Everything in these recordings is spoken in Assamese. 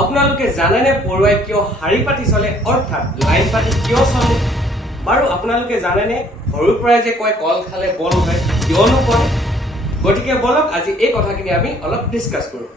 আপোনালোকে জানেনে পৰুৱাই কিয় শাৰী পাতি চলে অৰ্থাৎ লাইন পাতি কিয় চলে? বাৰু আপোনালোকে জানেনে সৰুৰ পৰাই যে কয় কল খালে বল হয়, কিয়নো কয়? গতিকে বলক আজি এই কথাখিনি আমি অলপ ডিছকাছ কৰোঁ।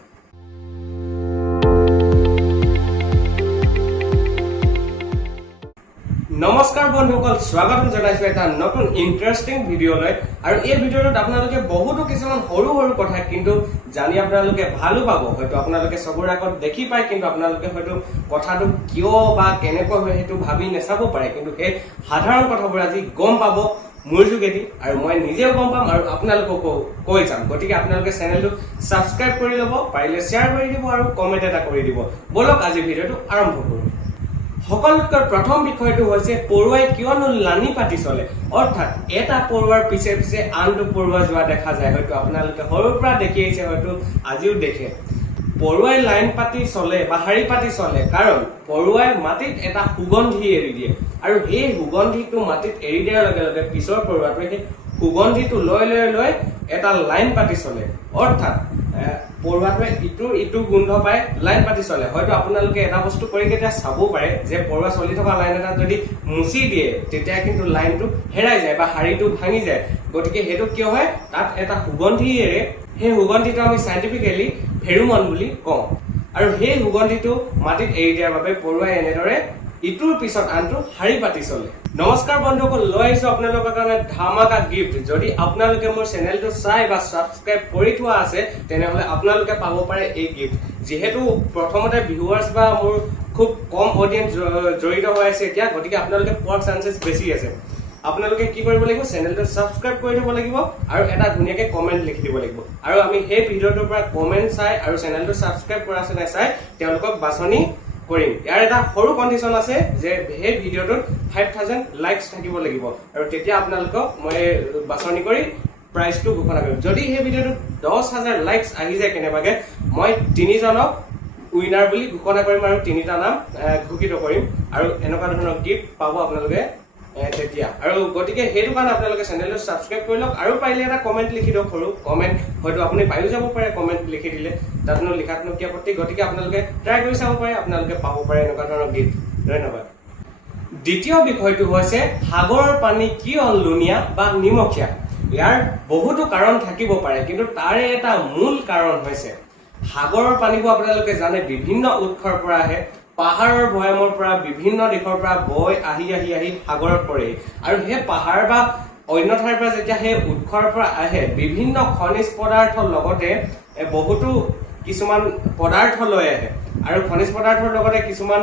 নমস্কাৰ বন্ধুসকল, স্বাগতম জনাইছো এটা নতুন ইন্টাৰেষ্টিং ভিডিঅ'লৈ। আৰু এই ভিডিঅ'টোত আপোনালোকে বহুতো কিছুমান সৰু সৰু কথা কিন্তু জানি আপোনালোকে ভালো পাব। হয়তো আপোনালোকে চকুৰ আগত দেখি পায়, কিন্তু আপোনালোকে হয়তো কথাটো কিয় বা কেনেকৈ হয় সেইটো ভাবি নাচাব পাৰে, কিন্তু সেই সাধাৰণ কথাবোৰ আজি গম পাব মোৰ যোগেদি, আৰু মই নিজেও গম পাম আৰু আপোনালোককো কৈ যাম। গতিকে আপোনালোকে চেনেলটো ছাবস্ক্ৰাইব কৰি ল'ব, পাৰিলে শ্বেয়াৰ কৰি দিব আৰু কমেণ্ট এটা কৰি দিব। বলক আজি ভিডিঅ'টো আৰম্ভ কৰোঁ। সকলোতকৈ প্ৰথম বিষয়টো হৈছে পৰুৱাই কিয়নো লানি পাতি চলে, অৰ্থাৎ এটা পৰুৱাৰ পিছে পিছে আনটো পৰুৱা যোৱা দেখা যায়। হয়তো আপোনালোকে সৰুৰ পৰা দেখি আহিছে, হয়তো আজিও দেখে। পৰুৱাই লাইন পাতি চলে বা শাৰী পাতি চলে কাৰণ পৰুৱাই মাটিত এটা সুগন্ধি এৰি দিয়ে, আৰু সেই সুগন্ধিটো মাটিত এৰি দিয়াৰ লগে লগে পিছৰ পৰুৱাটোৱে সেই সুগন্ধিটো লৈ লৈ লৈ এটা লাইন পাতি চলে, অৰ্থাৎ পৰুৱাটোৱে ইটো গোন্ধ পায়, লাইন পাতি চলে। হয়তো আপোনালোকে এটা বস্তু কৰি কেতিয়া চাবও পাৰে যে পৰুৱা চলি থকা লাইন এটা যদি মুচি দিয়ে তেতিয়া কিন্তু লাইনটো হেৰাই যায় বা শাৰীটো ভাঙি যায়। গতিকে সেইটো কিয় হয়? তাত এটা সুগন্ধি এৰে, সেই সুগন্ধিটো আমি চাইণ্টিফিকেলি ফেৰোমন বুলি কওঁ, আৰু সেই সুগন্ধিটো মাটিত এৰি দিয়াৰ বাবে পৰুৱাই এনেদৰে ইটোৰ পিছত আনটো শাৰী পাতি চলে। নমস্কাৰ বন্ধুসকল, লৈ আহিছো আপোনালোকৰ কাৰণে ধামাকা গিফ্ট। যদি আপোনালোকে মোৰ চেনেলটো চাই বা ছাবস্ক্ৰাইব কৰি থোৱা আছে তেনেহলে আপোনালোকে পাব পাৰে এই গিফ্ট। যিহেতু প্ৰথমতে ভিউৱাৰ্ছ বা মোৰ খুব কম অডিয়েন্স জড়িত হৈ আছে এতিয়া, গতিকে আপোনালোকে পোৱাৰ চান্সেছ বেছি আছে। আপোনালোকে কি কৰিব লাগিব? চেনেলটো ছাবস্ক্ৰাইব কৰি দিব লাগিব আৰু এটা ধুনীয়াকৈ কমেণ্ট লিখি দিব লাগিব, আৰু আমি সেই ভিডিঅ'টোৰ পৰা কমেণ্ট চাই আৰু চেনেলটো ছাবস্ক্ৰাইব কৰা আছে নাই চাই তেওঁলোকক বাছনি কৰিম। ইয়াৰ এটা সৰু কণ্ডিশ্যন আছে যে সেই ভিডিঅ'টোত 5000 লাইকছ থাকিব লাগিব, আৰু তেতিয়া আপোনালোকক মই বাছনি কৰি প্ৰাইজটো ঘোষণা কৰিম। যদি সেই ভিডিঅ'টোত 10000 লাইকছ আহি যায় কেনেবাকৈ, মই 3জনক উইনাৰ বুলি ঘোষণা কৰিম আৰু 3টা নাম ঘোষিত কৰিম, আৰু এনেকুৱা ধৰণৰ গিফ্ট পাব আপোনালোকে তেতিয়া। আৰু গতিকে সেইটো কাৰণে আপোনালোকে চেনেলটো ছাবস্ক্ৰাইব কৰি লওক, আৰু পাৰিলে এটা কমেণ্ট লিখি দিয়ক, সৰু কমেণ্ট। হয়তো আপুনি পায়ো যাব পাৰে কমেণ্ট লিখি দিলে, তাতনো লিখাতনো কি আপত্তি। গতিকে আপোনালোকে ট্ৰাই কৰি চাব পাৰে, আপোনালোকে পাব পাৰে এনেকুৱা ধৰণৰ গিফ্ট। ধন্যবাদ। দ্বিতীয় বিষয়টো হৈছে সাগৰৰ পানী কিয় লুণীয়া বা নিমখীয়া। ইয়াৰ বহুতো কাৰণ থাকিব পাৰে, কিন্তু তাৰে এটা মূল কাৰণ হৈছে সাগৰৰ পানীবোৰ আপোনালোকে জানে বিভিন্ন উৎসৰ পৰা আহে। পাহাৰৰ ভৈয়ামৰ পৰা বিভিন্ন দেশৰ পৰা বৈ আহি আহি আহি সাগৰত পৰে, আৰু সেই পাহাৰ বা অন্য ঠাইৰ পৰা যেতিয়া সেই উৎসৰ পৰা আহে বিভিন্ন খনিজ পদাৰ্থৰ লগতে বহুতো কিছুমান পদাৰ্থ লৈ আহে, আৰু খনিজ পদাৰ্থৰ লগতে কিছুমান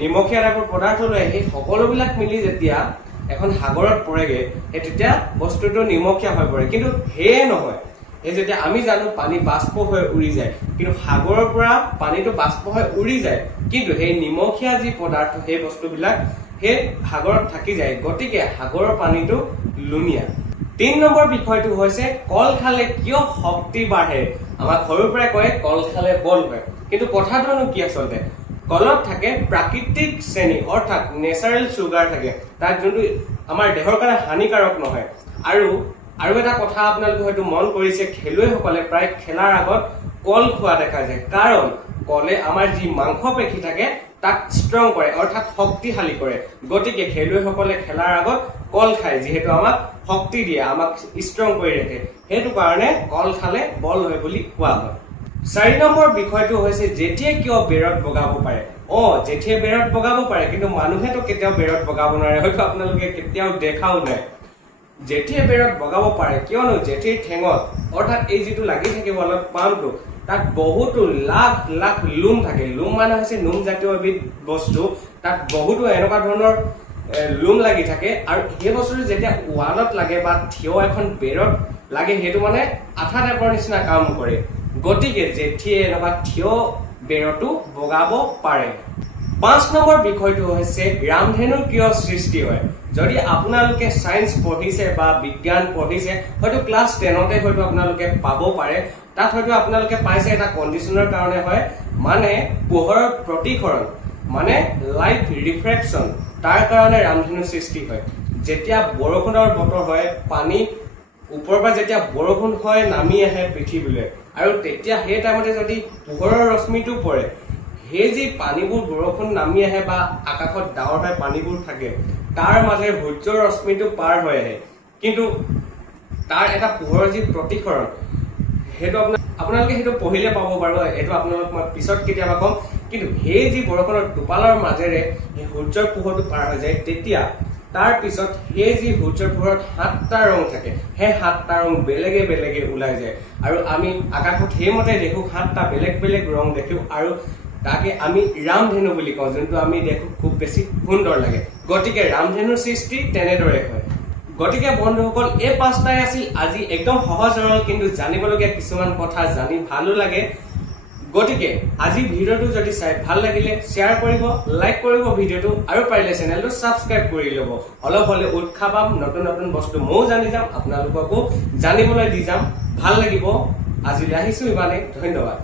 নিমখীয়া টাইপৰ পদাৰ্থ লৈ আহে। সেই সকলোবিলাক মিলি যেতিয়া এখন সাগৰত পৰেগে, সেই তেতিয়া বস্তুটো নিমখীয়া হৈ পৰে। কিন্তু সেয়ে নহয়, এই যেতিয়া আমি জানো পানী বাষ্প হৈ উৰি যায়, কিন্তু সাগৰৰ পৰা পানীটো বাষ্প হৈ উৰি যায়, কিন্তু সেই নিমখীয়া যি পদাৰ্থ সেই বস্তুবিলাক সেই সাগৰত থাকি যায়। গতিকে সাগৰৰ পানীটো লুণীয়া। 3 নম্বৰ বিষয়টো হৈছে কল খালে কিয় শক্তি বাঢ়ে। আমাক সৰুৰ পৰাই কয় কল খালে বল হয়, কিন্তু কথাটোনো কি আচলতে? কলত থাকে প্ৰাকৃতিক চেনি, অৰ্থাৎ নেচাৰেল চুগাৰ থাকে, তাত যোনটো আমাৰ দেহৰ কাৰণে হানিকাৰক নহয়। আৰু এটা কথা আপোনালোকে হয়তো মন কৰিছে, খেলুৱৈসকলে প্ৰায় খেলাৰ আগত কল খোৱা দেখা যায়, কাৰণ কলে আমাৰ যি মাংস পেশী থাকে তাক ষ্ট্ৰং কৰে, অৰ্থাৎ শক্তিশালী কৰে। গতিকে খেলুৱৈসকলে খেলাৰ আগত কল খায়, যিহেতু আমাক শক্তি দিয়ে, আমাক ষ্ট্ৰং কৰি ৰাখে। সেইটো কাৰণে কল খালে বল হয় বুলি কোৱা হয়। 4 নম্বৰ বিষয়টো হৈছে জেঠীয়ে কিয় বেৰত বগাব পাৰে। জেঠীয়ে বেৰত বগাব পাৰে, কিন্তু মানুহেতো কেতিয়াও বেৰত বগাব নোৱাৰে। হয়তো আপোনালোকে কেতিয়াও দেখাও নাই। জেঠীয়ে বেৰত বগাব পাৰে কিয়নো জেঠীৰ ঠেঙত, অৰ্থাৎ এই যিটো লাগি থাকিব অলপ পামটো, তাত বহুতো লাখ লাখ লোম থাকে। লোম মানে হৈছে নোম জাতীয় এবিধ বস্তু, তাত বহুতো এনেকুৱা ধৰণৰ লোম লাগি থাকে, আৰু সেই বস্তুটো যেতিয়া ৱালত লাগে বা থিয় এখন বেৰত লাগে, সেইটো মানে আঠা টাইপৰ নিচিনা কাম কৰে। গতিকে জেঠীয়ে এনেকুৱা থিয় বেৰতো বগাব পাৰে। 5 নম্বৰ বিষয়টো হৈছে ৰামধেনুৰ কিয় সৃষ্টি হয়। যদি আপোনালোকে চায়েন্স পঢ়িছে বা বিজ্ঞান পঢ়িছে, হয়তো ক্লাছ 10তে হয়তো আপোনালোকে পাব পাৰে, তাত হয়তো আপোনালোকে পাইছে এটা কণ্ডিশ্যনৰ কাৰণে হয়, মানে পোহৰৰ প্ৰতিসৰণ, মানে লাইট ৰিফ্ৰেকশ্যন, তাৰ কাৰণে ৰামধেনুৰ সৃষ্টি হয়। যেতিয়া বৰষুণৰ বতৰ হয়, পানী ওপৰৰ পৰা যেতিয়া বৰষুণ হয় নামি আহে পৃথিৱীলৈ, আৰু তেতিয়া সেই টাইমতে যদি পোহৰৰ ৰশ্মিটো পৰে, সেই যি পানীবোৰ বৰষুণ নামি আহে বা আকাশত ডাৱৰ হৈ পানীবোৰ থাকে তাৰ মাজেৰে সূৰ্যৰ ৰশ্মিটো পাৰ হৈ আহে কিন্তু তাৰ এটা পোহৰৰ যি প্ৰতিফলন সেইটো আপোনালোকে সেইটো পঢ়িলে পাব বাৰু এইটো আপোনালোক মই পিছত কেতিয়াবা কম কিন্তু সেই যি বৰষুণৰ টোপালৰ মাজেৰে সেই সূৰ্যৰ পোহৰটো পাৰ হৈ যায় তেতিয়া তাৰ পিছত সেই যি সূৰ্যৰ পোহৰত 7টা ৰং থাকে সেই 7টা ৰং বেলেগে বেলেগে ওলাই যায় আৰু আমি আকাশত সেইমতে দেখো 7টা বেলেগ বেলেগ ৰং দেখো আৰু তাকে আমি ৰামধেনু বুলি কওঁ যোনটো আমি দেখো খুব বেছি সুন্দৰ লাগে গতিকে ৰামধেনুৰ সৃষ্টি তেনেদৰে হয় গতিকে বন্ধুসকল এই 5টাই আছিল আজি একদম সহজ সৰল কিন্তু জানিবলগীয়া কিছুমান কথা জানি ভালো লাগে গতিকে আজি ভিডিওটো যদি চাই ভাল লাগিলে শেয়াৰ কৰিব লাইক কৰিব ভিডিওটো আৰু পাৰিলে চেনেলটো সাবস্ক্ৰাইব কৰি ল'ব অলপ হলে উৎসাহ পাম নতুন নতুন বস্তু মও জানি যাম আপোনালোককো জানিবলৈ দি যাম ভাল লাগিব আজিলৈ আহিছো ইমানে ধন্যবাদ